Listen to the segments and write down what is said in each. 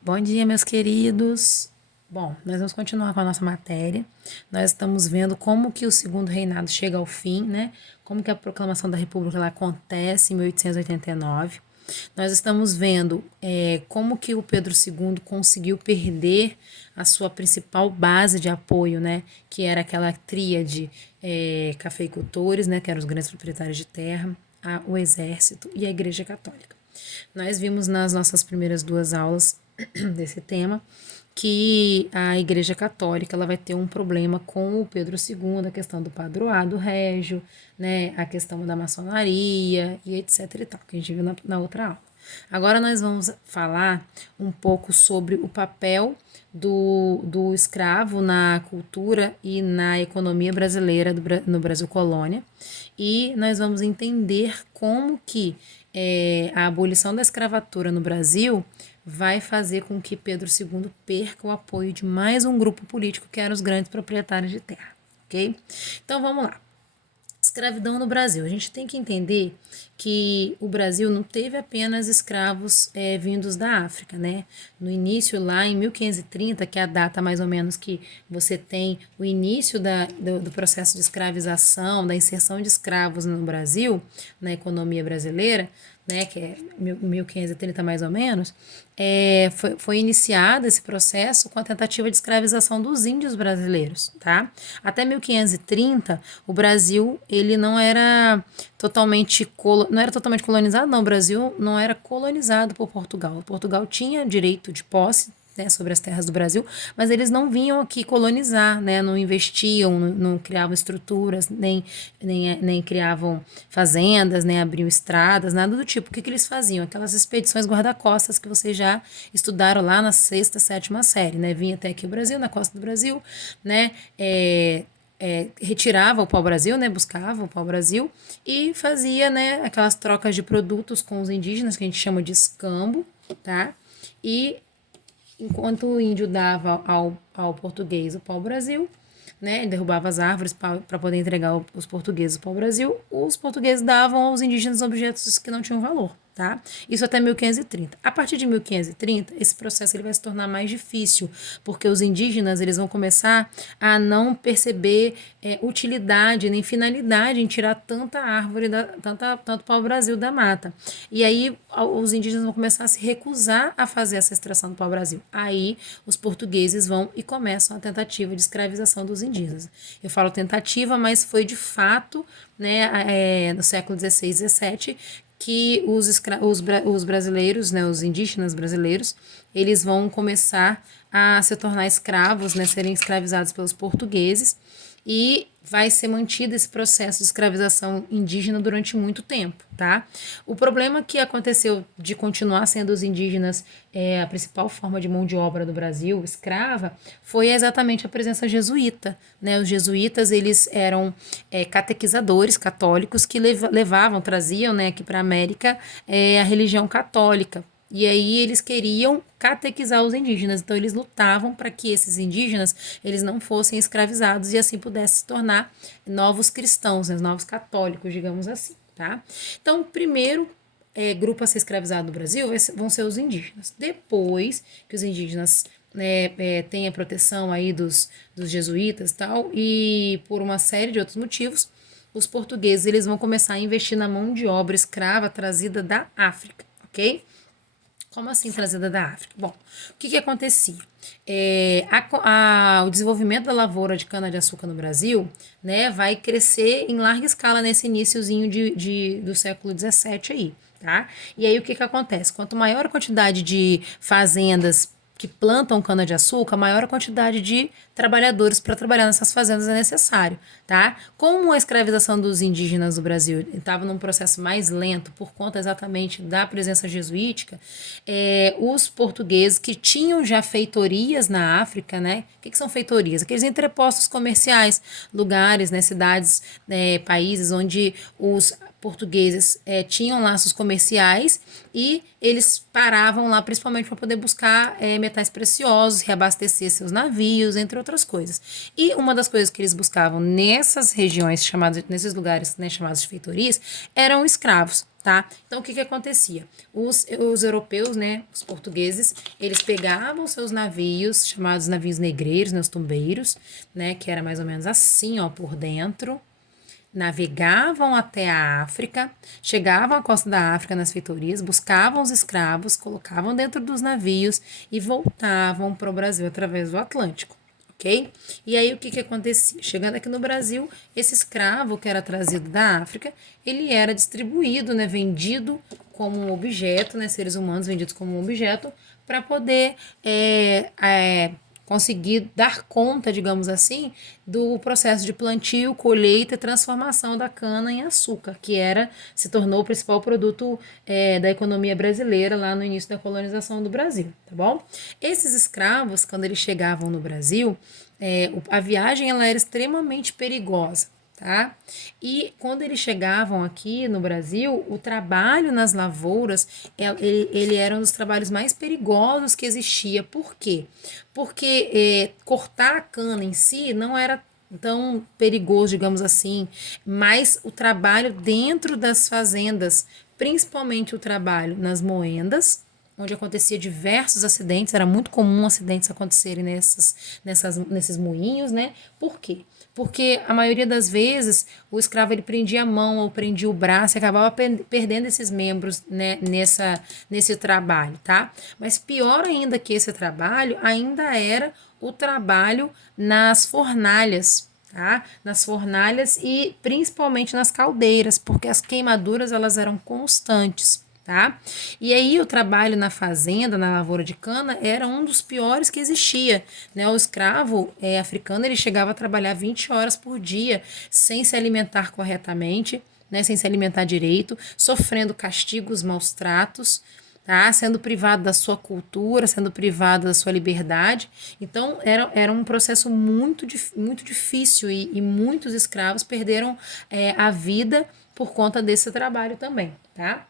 Bom dia, meus queridos. Bom, nós vamos continuar com a nossa matéria. Nós estamos vendo como que o segundo reinado chega ao fim, né? Como que a proclamação da República ela acontece em 1889. Nós estamos vendo como que o Pedro II conseguiu perder a sua principal base de apoio, né? Que era aquela tríade cafeicultores, né? Que eram os grandes proprietários de terra, o exército e a Igreja Católica. Nós vimos nas nossas primeiras duas aulas desse tema que a Igreja Católica ela vai ter um problema com o Pedro II, a questão do padroado régio, né, a questão da maçonaria e etc e tal, que a gente viu na outra aula. Agora nós vamos falar um pouco sobre o papel do escravo na cultura e na economia brasileira no Brasil colônia, e nós vamos entender como que a abolição da escravatura no Brasil vai fazer com que Pedro II perca o apoio de mais um grupo político que eram os grandes proprietários de terra, ok? Então vamos lá. Escravidão no Brasil. A gente tem que entender que o Brasil não teve apenas escravos vindos da África, né? No início, lá em 1530, que é a data mais ou menos que você tem o início do processo de escravização, da inserção de escravos no Brasil, na economia brasileira, né, que é 1530 mais ou menos, foi iniciado esse processo com a tentativa de escravização dos índios brasileiros, tá? Até 1530, o Brasil ele não era totalmente colonizado, não. O Brasil não era colonizado por Portugal. Portugal tinha direito de posse, né, sobre as terras do Brasil, mas eles não vinham aqui colonizar, né, não investiam, não criavam estruturas, nem criavam fazendas, nem abriam estradas, nada do tipo. O que eles faziam? Aquelas expedições guarda-costas que vocês já estudaram lá na sexta, sétima série, né, vinha até aqui o Brasil, na costa do Brasil, né, retirava o pau-brasil, né, buscava o pau-brasil e fazia, né, aquelas trocas de produtos com os indígenas, que a gente chama de escambo, tá? E enquanto o índio dava ao português o pau-brasil, né, derrubava as árvores para poder entregar os portugueses o pau-brasil, os portugueses davam aos indígenas objetos que não tinham valor, tá? Isso até 1530. A partir de 1530, esse processo ele vai se tornar mais difícil, porque os indígenas eles vão começar a não perceber utilidade nem finalidade em tirar tanta árvore, tanto pau-brasil da mata. E aí os indígenas vão começar a se recusar a fazer essa extração do pau-brasil. Aí os portugueses vão e começam a tentativa de escravização dos indígenas. Eu falo tentativa, mas foi de fato, né, no século XVI e XVII, que os brasileiros, né, os indígenas brasileiros, eles vão começar a se tornar escravos, né, serem escravizados pelos portugueses, e vai ser mantido esse processo de escravização indígena durante muito tempo, tá? O problema que aconteceu de continuar sendo os indígenas a principal forma de mão de obra do Brasil, escrava, foi exatamente a presença jesuíta, né? Os jesuítas, eles eram catequizadores católicos que traziam, né, aqui para a América a religião católica, e aí eles queriam catequizar os indígenas, então eles lutavam para que esses indígenas eles não fossem escravizados e assim pudessem se tornar novos cristãos, né, novos católicos, digamos assim, tá? Então, primeiro grupo a ser escravizado no Brasil vão ser os indígenas. Depois que os indígenas têm a proteção aí dos jesuítas e tal, e por uma série de outros motivos, os portugueses eles vão começar a investir na mão de obra escrava trazida da África, ok? Como assim trazida da África? Bom, o que acontecia? O desenvolvimento da lavoura de cana-de-açúcar no Brasil, né, vai crescer em larga escala nesse iniciozinho do século XVII aí, tá? E aí o que acontece? Quanto maior a quantidade de fazendas que plantam cana-de-açúcar, maior a quantidade de trabalhadores para trabalhar nessas fazendas é necessário, tá? Como a escravização dos indígenas do Brasil estava num processo mais lento por conta exatamente da presença jesuítica, os portugueses que tinham já feitorias na África, né? O que são feitorias? Aqueles entrepostos comerciais, lugares, né, cidades, países onde os portugueses tinham laços comerciais e eles paravam lá principalmente para poder buscar metais preciosos, reabastecer seus navios, entre outras coisas. E uma das coisas que eles buscavam nessas regiões nesses lugares, né, chamados de feitorias, eram escravos. tá? Então, o que que acontecia? Os europeus, né, os portugueses, eles pegavam seus navios, chamados navios negreiros, né, os tumbeiros, né, que era mais ou menos assim, ó, por dentro, navegavam até a África, chegavam à costa da África nas feitorias, buscavam os escravos, colocavam dentro dos navios e voltavam para o Brasil através do Atlântico. Ok? E aí o que que acontecia? Chegando aqui no Brasil, esse escravo que era trazido da África, ele era distribuído, né, vendido como um objeto, né, seres humanos vendidos como um objeto, para poder conseguir dar conta, digamos assim, do processo de plantio, colheita e transformação da cana em açúcar, que se tornou o principal produto da economia brasileira lá no início da colonização do Brasil, tá bom? Esses escravos, quando eles chegavam no Brasil, a viagem ela era extremamente perigosa, tá? E quando eles chegavam aqui no Brasil, o trabalho nas lavouras, ele era um dos trabalhos mais perigosos que existia. Por quê? Porque cortar a cana em si não era tão perigoso, digamos assim, mas o trabalho dentro das fazendas, principalmente o trabalho nas moendas, onde acontecia diversos acidentes, era muito comum acidentes acontecerem nesses moinhos, né? Por quê? Porque a maioria das vezes o escravo ele prendia a mão ou prendia o braço e acabava perdendo esses membros, né, nesse trabalho, tá? Mas pior ainda que esse trabalho, ainda era o trabalho nas fornalhas, tá? Nas fornalhas e principalmente nas caldeiras, porque as queimaduras elas eram constantes. Tá? E aí o trabalho na fazenda, na lavoura de cana, era um dos piores que existia, né? O escravo africano, ele chegava a trabalhar 20 horas por dia, sem se alimentar corretamente, né? Sem se alimentar direito, sofrendo castigos, maus tratos, tá? Sendo privado da sua cultura, sendo privado da sua liberdade. Então, era um processo muito difícil e muitos escravos perderam a vida por conta desse trabalho também, tá?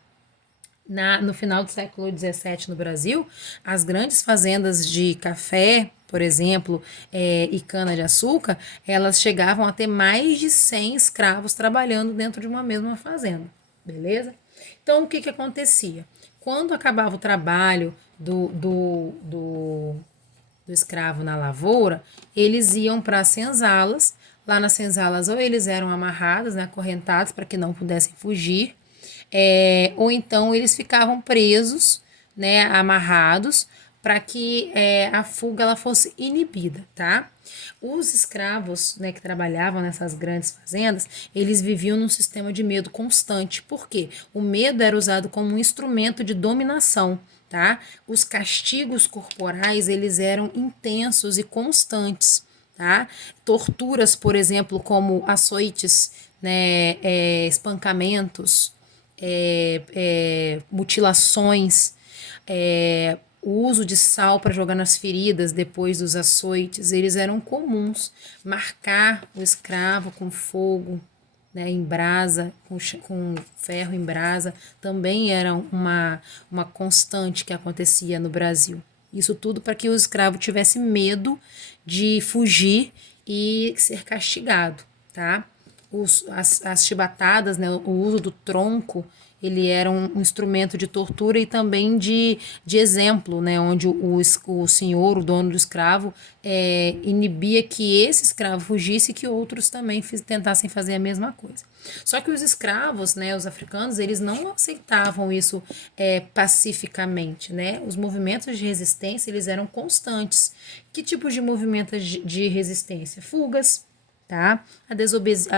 No final do século XVII no Brasil, as grandes fazendas de café, por exemplo, e cana-de-açúcar, elas chegavam a ter mais de 100 escravos trabalhando dentro de uma mesma fazenda, beleza? Então, o que que acontecia? Quando acabava o trabalho do escravo na lavoura, eles iam para as senzalas. Lá nas senzalas, ou eles eram amarrados, né, acorrentados para que não pudessem fugir, ou então eles ficavam presos, né, amarrados, para que a fuga ela fosse inibida, tá? Os escravos, né, que trabalhavam nessas grandes fazendas, eles viviam num sistema de medo constante. Por quê? O medo era usado como um instrumento de dominação, tá? Os castigos corporais, eles eram intensos e constantes, tá? Torturas, por exemplo, como açoites, né, espancamentos, mutilações, o uso de sal para jogar nas feridas depois dos açoites, eles eram comuns. Marcar o escravo com fogo, né, em brasa, com ferro em brasa, também era uma constante que acontecia no Brasil. Isso tudo para que o escravo tivesse medo de fugir e ser castigado, tá? As chibatadas, né, o uso do tronco, ele era um instrumento de tortura e também de exemplo, né, onde o senhor, o dono do escravo, inibia que esse escravo fugisse e que outros também tentassem fazer a mesma coisa. Só que os escravos, né, os africanos, eles não aceitavam isso pacificamente, né? Os movimentos de resistência, eles eram constantes. Que tipo de movimentos de resistência? Fugas, tá? A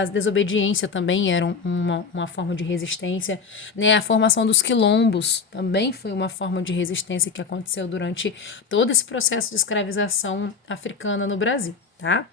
desobediência também era uma forma de resistência, né? A formação dos quilombos também foi uma forma de resistência que aconteceu durante todo esse processo de escravização africana no Brasil, tá?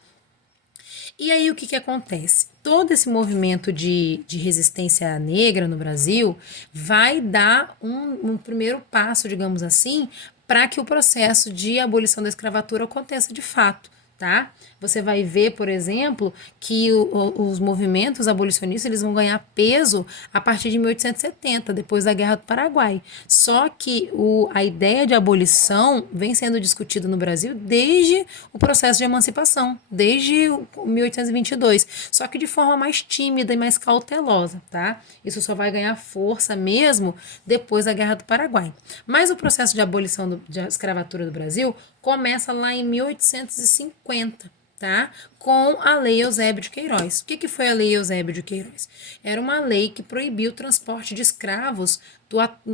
E aí o que que acontece? Todo esse movimento de resistência negra no Brasil vai dar um primeiro passo, digamos assim, para que o processo de abolição da escravatura aconteça de fato, tá? Você vai ver, por exemplo, que os movimentos abolicionistas eles vão ganhar peso a partir de 1870, depois da Guerra do Paraguai. Só que a ideia de abolição vem sendo discutida no Brasil desde o processo de emancipação, desde 1822, só que de forma mais tímida e mais cautelosa, tá? Isso só vai ganhar força mesmo depois da Guerra do Paraguai. Mas o processo de abolição da escravatura do Brasil começa lá em 1850, tá? Com a Lei Eusébio de Queiroz. O que foi a Lei Eusébio de Queiroz? Era uma lei que proibiu o transporte de escravos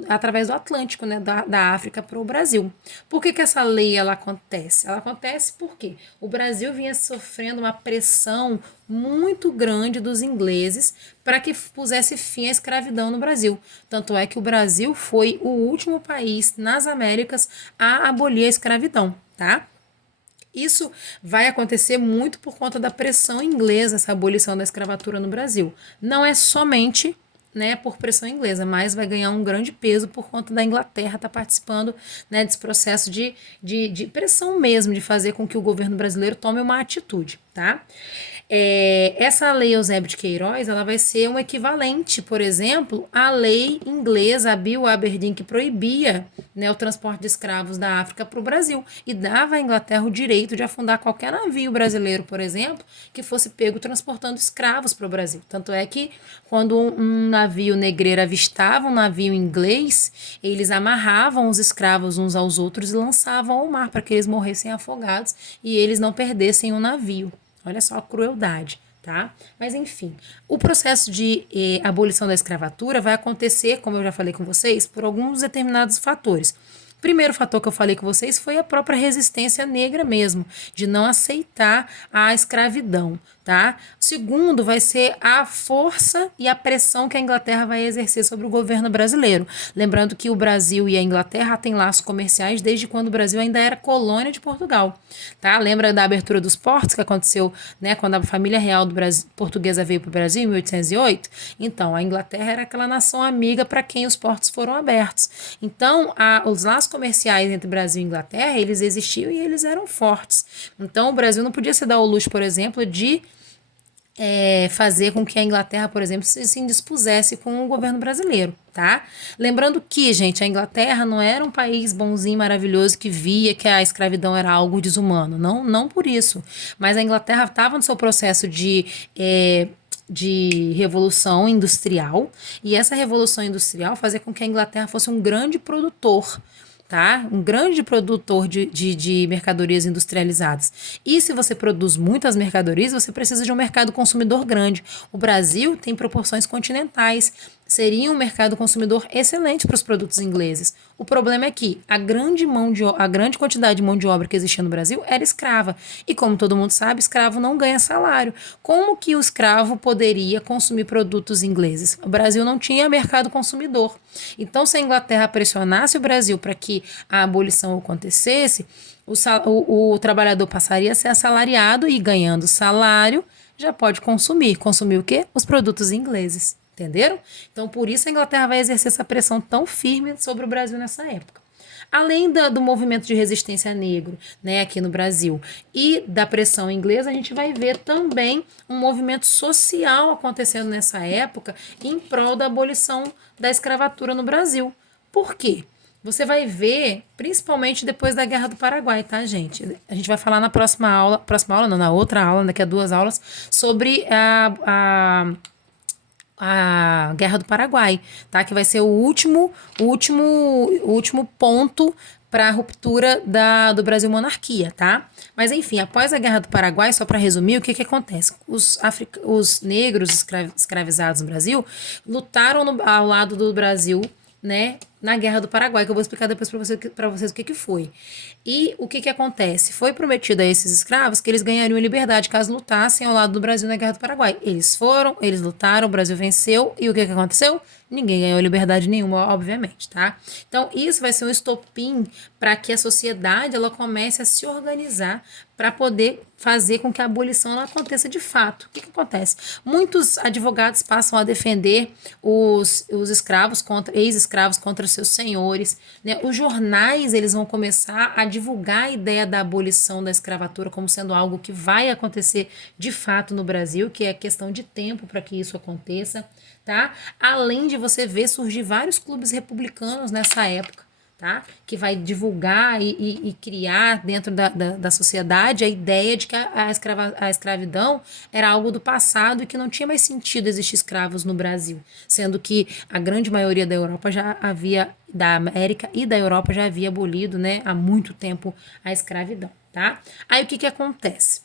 através do Atlântico, né, da África para o Brasil. Por que essa lei ela acontece? Ela acontece porque o Brasil vinha sofrendo uma pressão muito grande dos ingleses para que pusesse fim à escravidão no Brasil. Tanto é que o Brasil foi o último país nas Américas a abolir a escravidão, tá? Isso vai acontecer muito por conta da pressão inglesa, essa abolição da escravatura no Brasil. Não é somente, né, por pressão inglesa, mas vai ganhar um grande peso por conta da Inglaterra estar participando, né, desse processo de pressão mesmo, de fazer com que o governo brasileiro tome uma atitude, tá? Essa lei Eusébio de Queiroz, ela vai ser um equivalente, por exemplo, à lei inglesa, a Bill Aberdeen, que proibia, né, o transporte de escravos da África para o Brasil e dava à Inglaterra o direito de afundar qualquer navio brasileiro, por exemplo, que fosse pego transportando escravos para o Brasil. Tanto é que quando um navio negreiro avistava um navio inglês, eles amarravam os escravos uns aos outros e lançavam ao mar para que eles morressem afogados e eles não perdessem o navio. Olha só a crueldade, tá? Mas enfim, o processo de abolição da escravatura vai acontecer, como eu já falei com vocês, por alguns determinados fatores. O primeiro fator que eu falei com vocês foi a própria resistência negra mesmo, de não aceitar a escravidão, tá? O segundo vai ser a força e a pressão que a Inglaterra vai exercer sobre o governo brasileiro. Lembrando que o Brasil e a Inglaterra têm laços comerciais desde quando o Brasil ainda era colônia de Portugal, tá? Lembra da abertura dos portos que aconteceu, né, quando a família real do Brasil, portuguesa veio para o Brasil em 1808? Então, a Inglaterra era aquela nação amiga para quem os portos foram abertos. Então, os laços comerciais entre Brasil e Inglaterra, eles existiam e eles eram fortes. Então, o Brasil não podia se dar o luxo, por exemplo, de fazer com que a Inglaterra, por exemplo, se indispusesse com o governo brasileiro, tá? Lembrando que, gente, a Inglaterra não era um país bonzinho, maravilhoso, que via que a escravidão era algo desumano. Não, não por isso. Mas a Inglaterra estava no seu processo de revolução industrial, e essa revolução industrial fazia com que a Inglaterra fosse um grande produtor, tá? Um grande produtor de mercadorias industrializadas. E se você produz muitas mercadorias, você precisa de um mercado consumidor grande. O Brasil tem proporções continentais, seria um mercado consumidor excelente para os produtos ingleses. O problema é que a grande quantidade de mão de obra que existia no Brasil era escrava. E como todo mundo sabe, escravo não ganha salário. Como que o escravo poderia consumir produtos ingleses? O Brasil não tinha mercado consumidor. Então, se a Inglaterra pressionasse o Brasil para que a abolição acontecesse, o trabalhador passaria a ser assalariado e, ganhando salário, já pode consumir. Consumir o quê? Os produtos ingleses. Entenderam? Então, por isso a Inglaterra vai exercer essa pressão tão firme sobre o Brasil nessa época. Além do movimento de resistência negro, né, aqui no Brasil, e da pressão inglesa, a gente vai ver também um movimento social acontecendo nessa época em prol da abolição da escravatura no Brasil. Por quê? Você vai ver, principalmente depois da Guerra do Paraguai, tá, gente? A gente vai falar na na outra aula, daqui a 2 aulas, sobre a Guerra do Paraguai, tá? Que vai ser o último ponto para a ruptura do Brasil monarquia, tá? Mas enfim, após a Guerra do Paraguai, só para resumir, o que acontece? Os negros escravizados no Brasil lutaram ao lado do Brasil, né, na Guerra do Paraguai, que eu vou explicar depois para vocês o que foi. E o que acontece? Foi prometido a esses escravos que eles ganhariam liberdade caso lutassem ao lado do Brasil na Guerra do Paraguai. Eles foram, eles lutaram, o Brasil venceu, e o que aconteceu? Ninguém ganhou liberdade nenhuma, obviamente, tá? Então, isso vai ser um estopim para que a sociedade ela comece a se organizar para poder fazer com que a abolição ela aconteça de fato. O que acontece? Muitos advogados passam a defender os escravos ex-escravos contra seus senhores, né? Os jornais, eles vão começar a divulgar a ideia da abolição da escravatura como sendo algo que vai acontecer de fato no Brasil, que é questão de tempo para que isso aconteça, tá? Além de você ver surgir vários clubes republicanos nessa época, tá? Que vai divulgar e criar dentro da sociedade a ideia de que a escravidão era algo do passado e que não tinha mais sentido existir escravos no Brasil, sendo que a grande maioria da Europa já havia, da América e da Europa já havia abolido, né, há muito tempo a escravidão, tá? Aí o que que acontece?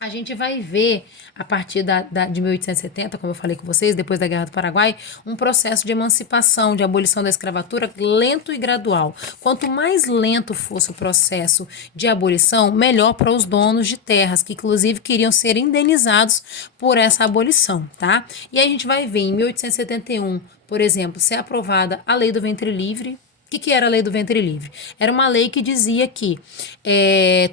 A gente vai ver, a partir de 1870, como eu falei com vocês, depois da Guerra do Paraguai, um processo de emancipação, de abolição da escravatura lento e gradual. Quanto mais lento fosse o processo de abolição, melhor para os donos de terras, que inclusive queriam ser indenizados por essa abolição, tá? E aí a gente vai ver, em 1871, por exemplo, ser aprovada a Lei do Ventre Livre. O que era a Lei do Ventre Livre? Era uma lei que dizia que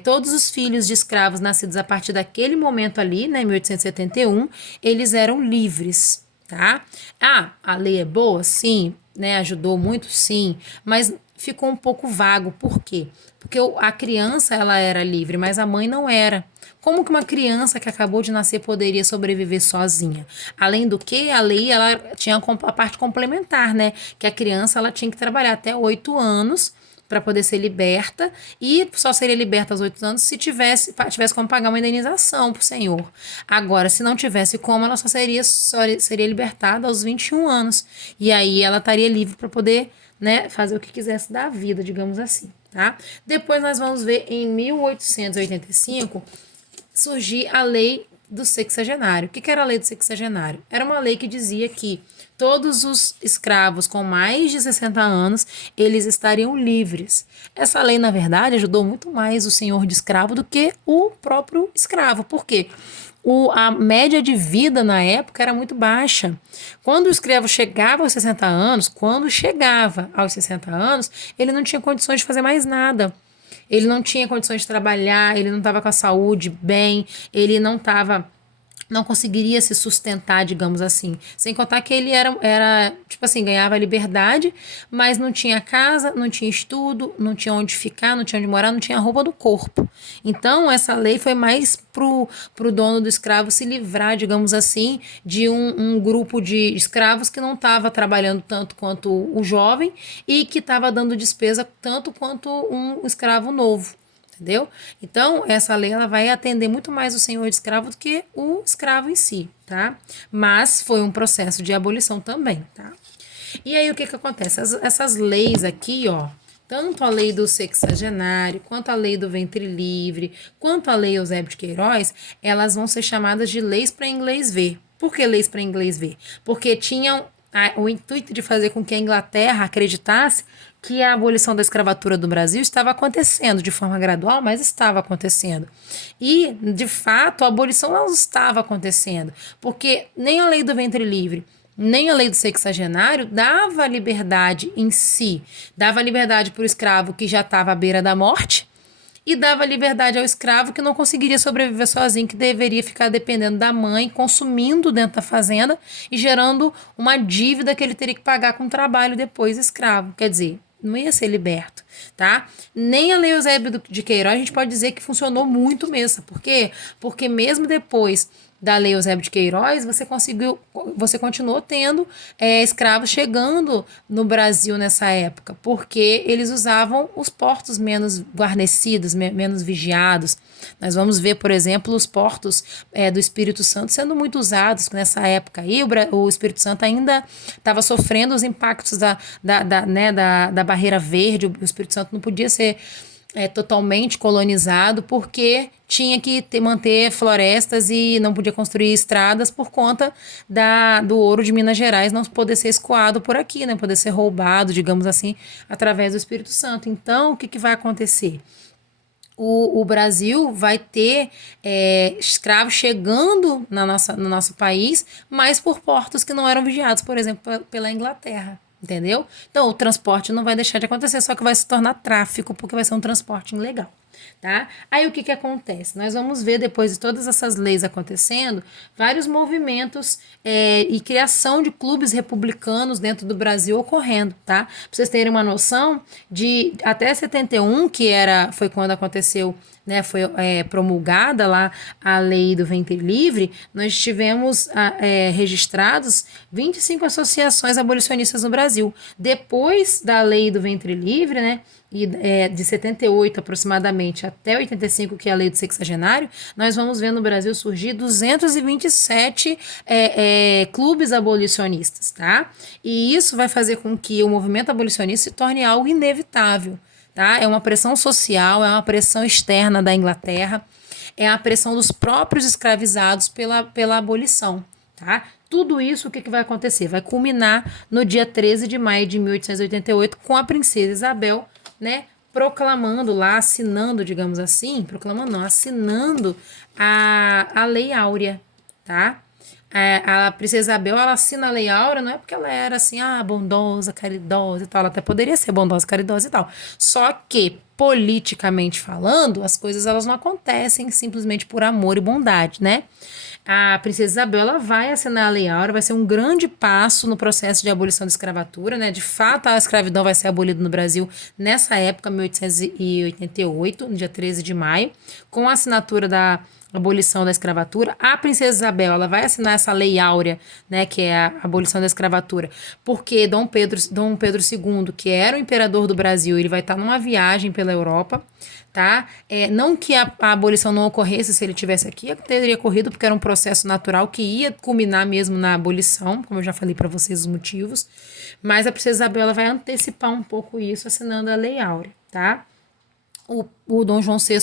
todos os filhos de escravos nascidos a partir daquele momento ali, né, em 1871, eles eram livres, tá? Ah, a lei é boa? Sim, né, ajudou muito? Sim, mas ficou um pouco vago. Por quê? Porque a criança, ela era livre, mas a mãe não era. Como que uma criança que acabou de nascer poderia sobreviver sozinha? Além do que, a lei ela tinha a parte complementar, né? Que a criança ela tinha que trabalhar até 8 anos para poder ser liberta e só seria liberta aos 8 anos se tivesse como pagar uma indenização pro senhor. Agora, se não tivesse como, ela só seria libertada aos 21 anos. E aí ela estaria livre para poder, né, fazer o que quisesse da vida, digamos assim, tá? Depois nós vamos ver em 1885 surgir a lei do sexagenário. O que era a lei do sexagenário? Era uma lei que dizia que todos os escravos com mais de 60 anos, eles estariam livres. Essa lei, na verdade, ajudou muito mais o senhor de escravo do que o próprio escravo. Por quê? A média de vida na época era muito baixa. Quando o escravo chegava aos 60 anos, ele não tinha condições de fazer mais nada. Ele não tinha condições de trabalhar, ele não estava com a saúde bem, ele não conseguiria se sustentar, digamos assim. Sem contar que ele era tipo assim, ganhava liberdade, mas não tinha casa, não tinha estudo, não tinha onde ficar, não tinha onde morar, não tinha roupa do corpo. Então, essa lei foi mais pro dono do escravo se livrar, digamos assim, de um grupo de escravos que não estava trabalhando tanto quanto o jovem e que estava dando despesa tanto quanto um escravo novo. Entendeu? Então, essa lei ela vai atender muito mais o senhor de escravo do que o escravo em si, tá? Mas foi um processo de abolição também, tá? E aí, o que acontece? Essas leis aqui, ó, tanto a lei do sexagenário, quanto a lei do ventre livre, quanto a lei Eusébio de Queiroz, elas vão ser chamadas de leis para inglês ver. Por que leis para inglês ver? Porque tinham o intuito de fazer com que a Inglaterra acreditasse que a abolição da escravatura do Brasil estava acontecendo de forma gradual, mas estava acontecendo. E, de fato, a abolição não estava acontecendo, porque nem a lei do ventre livre, nem a lei do sexagenário dava liberdade em si. Dava liberdade para o escravo que já estava à beira da morte, e dava liberdade ao escravo que não conseguiria sobreviver sozinho, que deveria ficar dependendo da mãe, consumindo dentro da fazenda e gerando uma dívida que ele teria que pagar com trabalho depois escravo. Quer dizer, não ia ser liberto, tá? Nem a Lei Eusébio de Queiroz a gente pode dizer que funcionou muito mesmo. Por quê? Porque mesmo depois da Lei Eusébio de Queiroz, você continuou tendo escravos chegando no Brasil nessa época, porque eles usavam os portos menos guarnecidos, menos vigiados. Nós vamos ver, por exemplo, os portos do Espírito Santo sendo muito usados nessa época. E o Espírito Santo ainda estava sofrendo os impactos da barreira verde. O Espírito Santo não podia ser totalmente colonizado porque tinha que manter florestas e não podia construir estradas por conta do ouro de Minas Gerais não poder ser escoado por aqui, né? Poder ser roubado, digamos assim, através do Espírito Santo. Então, o que vai acontecer? O Brasil vai ter escravos chegando no nosso país, mas por portos que não eram vigiados, por exemplo, pela Inglaterra. Entendeu? Então, o transporte não vai deixar de acontecer, só que vai se tornar tráfico, porque vai ser um transporte ilegal. tá? Aí o que acontece? Nós vamos ver, depois de todas essas leis acontecendo, vários movimentos e criação de clubes republicanos dentro do Brasil ocorrendo, tá? Pra vocês terem uma noção, de até 71, foi quando aconteceu, né, foi promulgada lá a lei do ventre livre, nós tivemos registrados 25 associações abolicionistas no Brasil. Depois da lei do ventre livre, né, de 78 aproximadamente até 85, que é a lei do sexagenário, nós vamos ver no Brasil surgir 227 clubes abolicionistas, tá? E isso vai fazer com que o movimento abolicionista se torne algo inevitável, tá? É uma pressão social, é uma pressão externa da Inglaterra, é a pressão dos próprios escravizados pela abolição, tá? Tudo isso, o que vai acontecer? Vai culminar no dia 13 de maio de 1888 com a princesa Isabel, né, proclamando lá, assinando, digamos assim, proclamando não, assinando a Lei Áurea, tá? A princesa Isabel, ela assina a Lei Áurea, não é porque ela era assim, bondosa, caridosa e tal, ela até poderia ser bondosa, caridosa e tal, só que, politicamente falando, as coisas elas não acontecem simplesmente por amor e bondade, né? A princesa Isabel ela vai assinar a Lei Áurea, vai ser um grande passo no processo de abolição da escravatura, né? De fato, a escravidão vai ser abolida no Brasil nessa época, 1888, no dia 13 de maio, com a assinatura da abolição da escravatura. A princesa Isabel ela vai assinar essa Lei Áurea, né? Que é a abolição da escravatura, porque Dom Pedro II, que era o imperador do Brasil, ele vai estar numa viagem pela Europa, tá? Não que a abolição não ocorresse se ele tivesse aqui, teria ocorrido porque era um processo natural que ia culminar mesmo na abolição, como eu já falei para vocês os motivos, mas a princesa Isabel ela vai antecipar um pouco isso assinando a Lei Áurea, tá? O Dom João VI,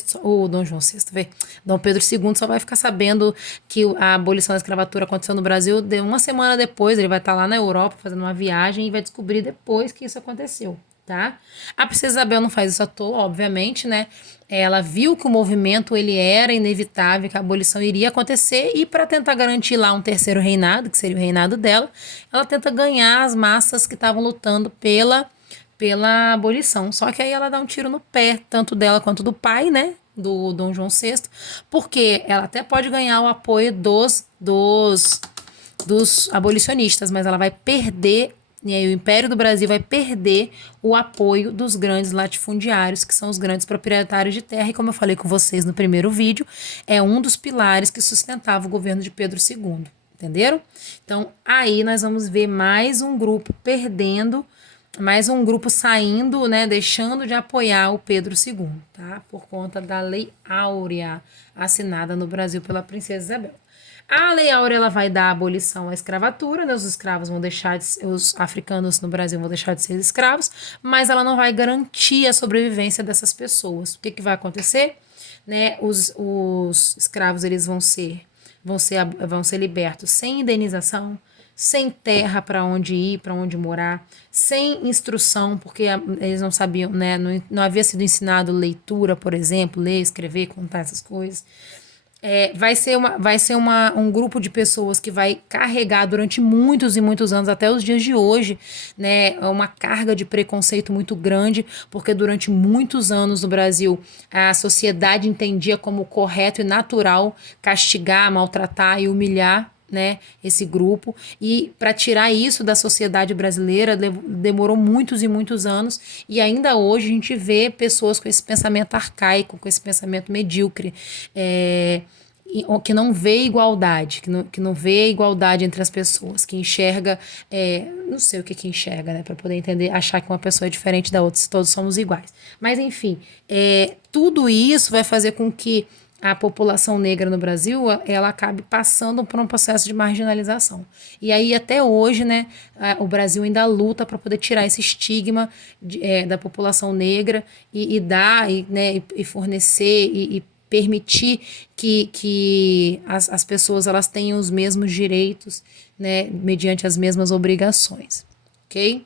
Dom Pedro II só vai ficar sabendo que a abolição da escravatura aconteceu no Brasil uma semana depois, ele vai estar lá na Europa fazendo uma viagem e vai descobrir depois que isso aconteceu, tá? A princesa Isabel não faz isso à toa, obviamente, né? Ela viu que o movimento ele era inevitável, que a abolição iria acontecer e para tentar garantir lá um terceiro reinado, que seria o reinado dela, ela tenta ganhar as massas que estavam lutando pela abolição. Só que aí ela dá um tiro no pé, tanto dela quanto do pai, né? Do Dom João VI, porque ela até pode ganhar o apoio dos abolicionistas, mas ela vai perder, e aí o Império do Brasil vai perder o apoio dos grandes latifundiários, que são os grandes proprietários de terra, e como eu falei com vocês no primeiro vídeo, é um dos pilares que sustentava o governo de Pedro II, entenderam? Então, aí nós vamos ver mais um grupo perdendo, mais um grupo saindo, né, deixando de apoiar o Pedro II, tá? Por conta da Lei Áurea, assinada no Brasil pela princesa Isabel. A Lei Áurea ela vai dar abolição à escravatura, né? Os escravos vão deixar os africanos no Brasil vão deixar de ser escravos, mas ela não vai garantir a sobrevivência dessas pessoas. O que vai acontecer? Né? Os escravos eles vão ser libertos sem indenização, sem terra para onde ir, para onde morar, sem instrução, porque eles não sabiam, né? Não havia sido ensinado leitura, por exemplo, ler, escrever, contar essas coisas. Vai ser um grupo de pessoas que vai carregar durante muitos e muitos anos, até os dias de hoje, né, uma carga de preconceito muito grande, porque durante muitos anos no Brasil a sociedade entendia como correto e natural castigar, maltratar e humilhar, né, esse grupo, e para tirar isso da sociedade brasileira demorou muitos e muitos anos, e ainda hoje a gente vê pessoas com esse pensamento arcaico, com esse pensamento medíocre, que não vê igualdade, que não vê igualdade entre as pessoas, que enxerga, não sei o que enxerga, né, para poder entender, achar que uma pessoa é diferente da outra, se todos somos iguais. Mas enfim, tudo isso vai fazer com que a população negra no Brasil, ela acabe passando por um processo de marginalização. E aí, até hoje, né, o Brasil ainda luta para poder tirar esse estigma da população negra e dar, né, e fornecer e permitir que as pessoas elas tenham os mesmos direitos, né, mediante as mesmas obrigações, ok?